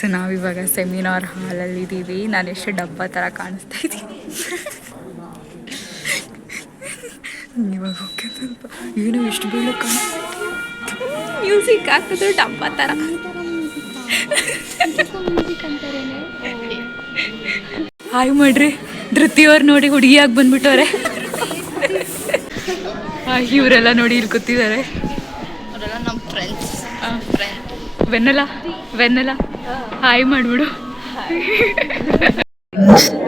So ನಾವಿವಾಗ seminar ಹಾಲಲ್ಲಿ ಇದ್ದೀವಿ. ನಾನು ಎಷ್ಟು ಡಬ್ಬ ಥರ ಕಾಣಿಸ್ತಾ ಇದ್ದೀನಿ. ಇವಾಗ ಓಕೆ ಸ್ವಲ್ಪ ಏನೋ ಎಷ್ಟು ಬೇಡ ಮ್ಯೂಸಿಕ್ ಹಾಕಿದ್ರು ಡಬ್ಬ ಥರ. ಹಾಯ್ ಮಾಡ್ರಿ, ಧೃತಿಯವ್ರು ನೋಡಿ ಹುಡುಗಿಯಾಗಿ ಬಂದ್ಬಿಟ್ಟವ್ರೆ. ಇವರೆಲ್ಲ ನೋಡಿ ಇಲ್ಲಿ ಕೂತಿದ್ದಾರೆ. ಅವರೆಲ್ಲ ನಮ್ಮ ಫ್ರೆಂಡ್ಸ್. ವೆನ್ನೆಲ್ಲ ಹಾಯ್ ಮಾಡಿಬಿಡು.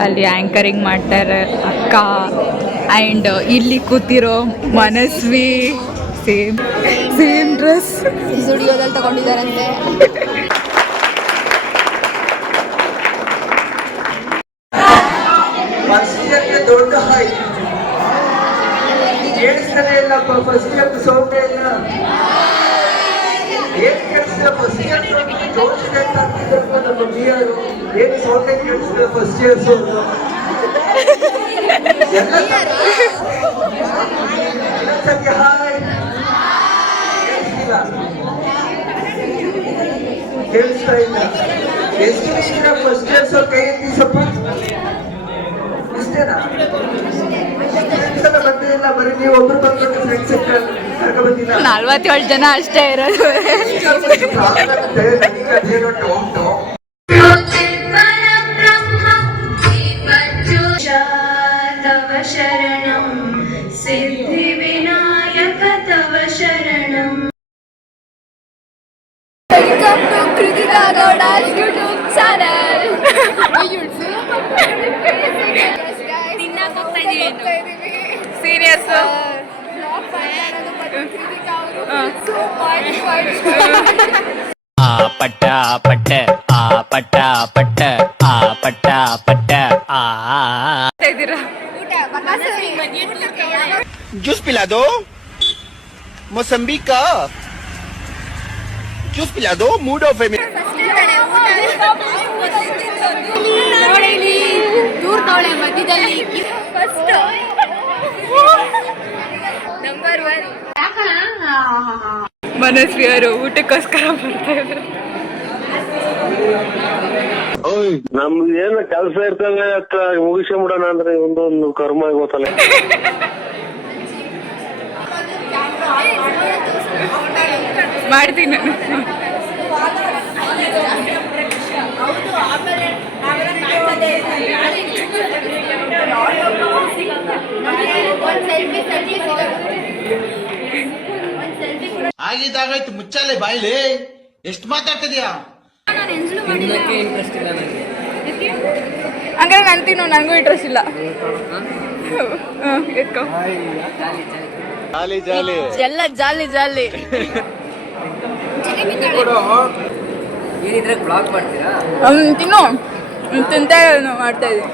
ಅಲ್ಲಿ ಆ್ಯಂಕರಿಂಗ್ ಮಾಡ್ತಾರೆ ಅಕ್ಕ. ಆ್ಯಂಡ್ ಇಲ್ಲಿ ಕೂತಿರೋ ಮನಸ್ವಿ ಸೇಮ್ ಡ್ರೆಸ್ ಸ್ಟುಡಿಯೋದಲ್ಲಿ ತಗೊಂಡಿದ್ದಾರಂತೆ. ದೊಡ್ಡ ಹಾಯ್ ಕೇಳಿಸ್ತಾನೆ ಇಲ್ಲಪ್ಪ. ಫಸ್ಟ್ ಇಯರ್ ಸೌಂಡ್ ಇಲ್ಲ, ಏನ್ ಕೇಳಿಸಿಲ್ಲ. ಫಸ್ಟ್ ಇಯರ್ ಜೋಶ್ ಆಗ್ತಿದ್ರಪ್ಪ ನಮ್ಮ ಬಿಯರು. ಏನು ಸೌಂಡ್ ಕೇಳಿಸಿಲ್ಲ ಫಸ್ಟ್ ಇಯರ್ ಸೌಂಡ್. ಇನ್ನೊಂದ್ಸತಿ ಹಾಯ್ ಕೇಳಿಸ್ತಾ ಇಲ್ಲ. ಎಷ್ಟು ವಿಷಯ ಫಸ್ಟ್ ಇಯರ್ ಸೌಂಡ್ ಕೈ ಎತ್ತಿ ಸ್ವಲ್ಪ. ಇಷ್ಟೇನಾ? ಬಂದಿಲ್ಲ, ಬರೀ ನೀವು ಒಬ್ರು ಬಂದ್ಬಿಟ್ಟು ಫ್ರೆಂಡ್ಸ್ ಬಂದಿಲ್ಲ. 47 ಜನ ಅಷ್ಟೇ ಇರೋದು. ಶರಣಂ ಸಿದ್ಧಿ ವಿನಾಯಕ ತವ ಶರಣಂ. Welcome to Krithika Gowda's YouTube channel. ತಿನ್ನಕ್ಕೆ ಹೋಗ್ತಾ ಇದೀವಿ ಸೀನಿಯರ್ಸ್. ಪಟ್ಟ ಪಟ್ಟ ಆ ಪಟ್ಟ ಪಟ್ಟ ಆ ಪಟ್ಟ ಪಟ್ಟ ಆ जूस पिला दो, मौसम्बी का जूस पिला दो. मूड ऑफ है ದೂರದವಳೆ ಮಧ್ಯದಲ್ಲಿ ಫಸ್ಟ್ ನಂಬರ್ 1. ಮನಸ್ವಿ ಅವರು ಊಟಕ್ಕೋಸ್ಕರ ಬರ್ತಾ ಇದ್ದಾರೆ. ನಮ್ದು ಏನು ಕೆಲಸ ಇರ್ತದೆ ಅಕ್ಕ ಮುಗಿಸ್ಕೊಂಬಿಡೋಣ ಅಂದ್ರೆ ಒಂದು ಕರ್ಮ ಗೊತ್ತಲ್ಲ. ಮಾಡ್ತೀನಿ ಆಗಿದ್ದಾಗಾಯ್ತು. ಮುಚ್ಚಾಲೆ ಬಾಯ್ಲಿ, ಎಷ್ಟು ಮಾತಾಡ್ತಿದ್ಯಾ? ಹಂಗಾರೆ ನಾನು ತಿನ್ನು, ನನಗೂ ಇಂಟ್ರೆಸ್ಟ್ ಇಲ್ಲ. ಎತ್ಕೋ. ಎಲ್ಲ ಜಾಲಿ ಜಾಲಿ. ತಿನ್ನು, ತಿಂತಾ ಮಾಡ್ತಾ ಇದ್ದೀನಿ.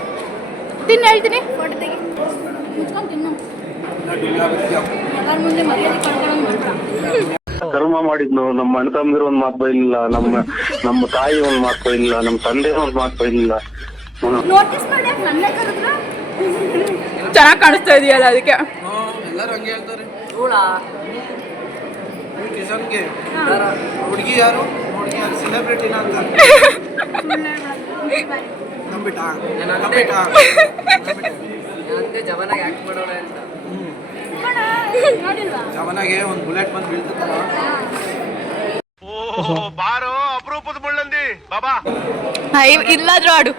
ತಿನ್ನು ಹೇಳ್ತೀನಿ. ಕರ್ಮ ಮಾಡಿದ್ನು. ನಮ್ಮ ಅಣ್ಣ ತಮ್ಮಂದಿರು ಒಂದ್ ಮಾತು ಬೈಲಿಲ್ಲ, ನಮ್ಮ ತಾಯಿ ಒಂದ್ ಮಾತು ಬೈಲಿಲ್ಲ, ನಮ್ಮ ತಂದೆ ಒಂದ್ ಮಾತು ಬೈಲಿಲ್ಲ. ಚೆನ್ನಾಗಿ ಕಾಣಿಸ್ತಾ ಇದೆಯಲ್ಲ ಅದಕ್ಕೆ. ಎಲ್ಲರೂ ಹಂಗೆ ಹೇಳ್ತಾರೆ. ಕಿಶನ್ಗೆ ಹುಡುಗಿ ಯಾರು ಸೆಲೆಬ್ರಿಟಿನ ಅಂತ ನಂಬಿಟ್ಟ ಜವನಾಗಿ ಆಕ್ಟ್ ಮಾಡೋಣ ಅಂತ. ಜವನಾಗೆ ಒಂದು ಬುಲೆಟ್ ಬಂದು ಬೀಳ್ತಲ್ಲ. ಬಾರೋ ಅಪರೂಪದ ಮುಳ್ಳಂದಿ ಬಾಬಾ. ಇಲ್ಲಾದ್ರೂ ಆಡು,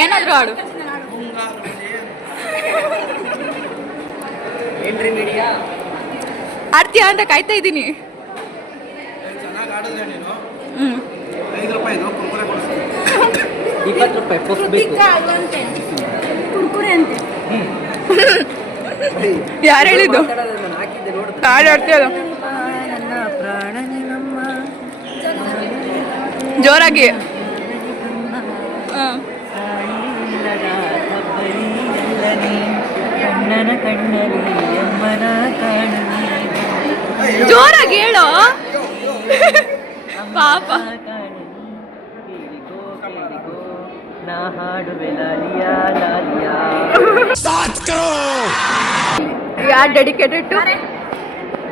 ಏನಾದ್ರೂ ಆಡು. ಆಡ್ತೀಯಾ ಅಂತ ಕಾಯ್ತಾ ಇದ್ದೀನಿ. ಚೆನ್ನಾಗಿ ಆಡಿದ್ರೆ ನೀನು 5 ರೂಪಾಯಿ ಕುರ್ಕುರೆ ಕೊಡಿಸ್ತೀನಿ. 20 ರೂಪಾಯಿ ಪುಸ್ತಕ ಬೇಕು. ಯಾರು ಹೇಳಿದ್ದು? ಹಾಡು ಆಡ್ತೀಯಲ್ಲ ಜೋರಾಗಿ. ಜೋರಾಗಿ ಹೇಳೋ ಪಾಪ. ಯಾರು ಡೆಡಿಕೇಟೆಡ್ ಟು?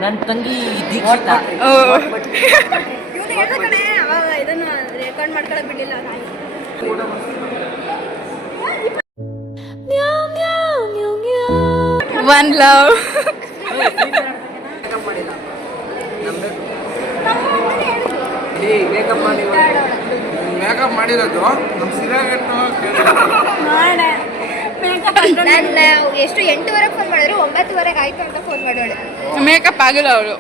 ನನ್ನ ತಂಗಿ ದೀಕ್ಷಿತಾ. ಇದನ್ನು ರೆಕಾರ್ಡ್ ಮಾಡ್ಕೊಳಕ್ ಬಿಡ್ಲಿಲ್ಲ. One love. ಮೇಕಪ್ ಮಾಡಿರೋದು ನಮ್ಮ ಸಿರಾಗಟ್ಟು ನಾನು ಎಷ್ಟು 8:00 ಫೋನ್ ಮಾಡಿದ್ರು 9:00 ಆಯ್ತು ಅಂತ ಫೋನ್ ಮಾಡೋಳೆ. ಮೇಕಪ್ ಆಗಿಲ್ಲ ಅವಳು.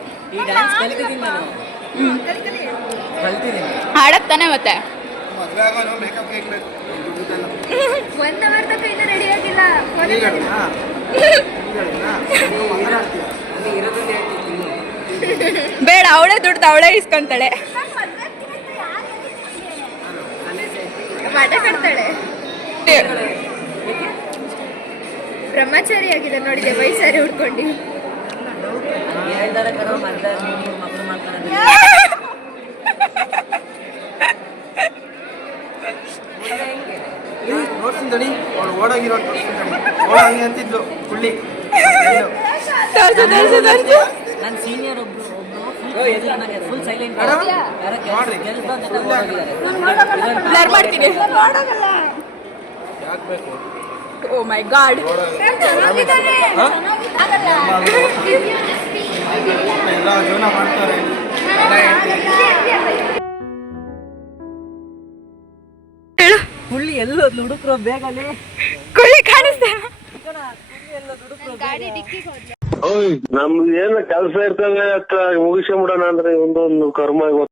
ಹಾಡಕ್ ತಾನೆ ಮತ್ತೆ. ಮದುವೆ ಆಗೋನು ಮೇಕಪ್ ಕೇಕ್ ಬೇಕು 1 ಅವರ್ ತನಕ ಇನ್ನೂ ರೆಡಿ ಆಗಿಲ್ಲ. ಬೇಡ, ಅವಳೇ ದುಡ್ಡು ಅವಳೇ ಇಸ್ಕೊಂತಾಳೆ. ಮಾಟ ಕಟ್ತಾಳೆ. ಬ್ರಹ್ಮಚಾರಿ ಆಗಿದೆ ನೋಡಿದೆ, ವಯಸ್ಸಾರಿ ಉಡ್ಕೊಂಡು. ನೋಡ್ಸಿಂದಡಿ ಅವಳು ಓಡೋಗಿರೋ ಓಡೋಗಿ ಅಂತಿದ್ಲು ಹುಳ್ಳಿ. ನನ್ನ ಸೀನಿಯರ್ ಒಬ್ರು ಫುಲ್ ಸೈಲೆಂಟ್ ನೋಡ್ರಿ ಬ್ಲರ್ ಮಾಡ್ತೀನಿ. ಯಾಕೆ ಬೇಕು ಓ ಮೈ ಗಾಡ್. ಎಲ್ಲ ಜೀವನ ಮಾಡ್ತಾರೆ. ಹುಳ್ಳಿ ಎಲ್ಲೋದ್ಲು ಹುಡುಕ್ರು ಬೇಗನೆ ಕುಳ್ಳಿ ಕಾಣಿಸ್ತಾ. ಗಾಡಿ ಡಿಕ್ಕಿಗೆ ಹೋದ್ಲು. ಓಯ್ ನಮ್ದು ಏನೋ ಕೆಲಸ ಇರ್ತವೆ ಮುಗಿಸ್ಕೊಂಬಿಡೋಣ ಅಂದ್ರೆ ಒಂದೊಂದು ಕರ್ಮ ಇವತ್ತು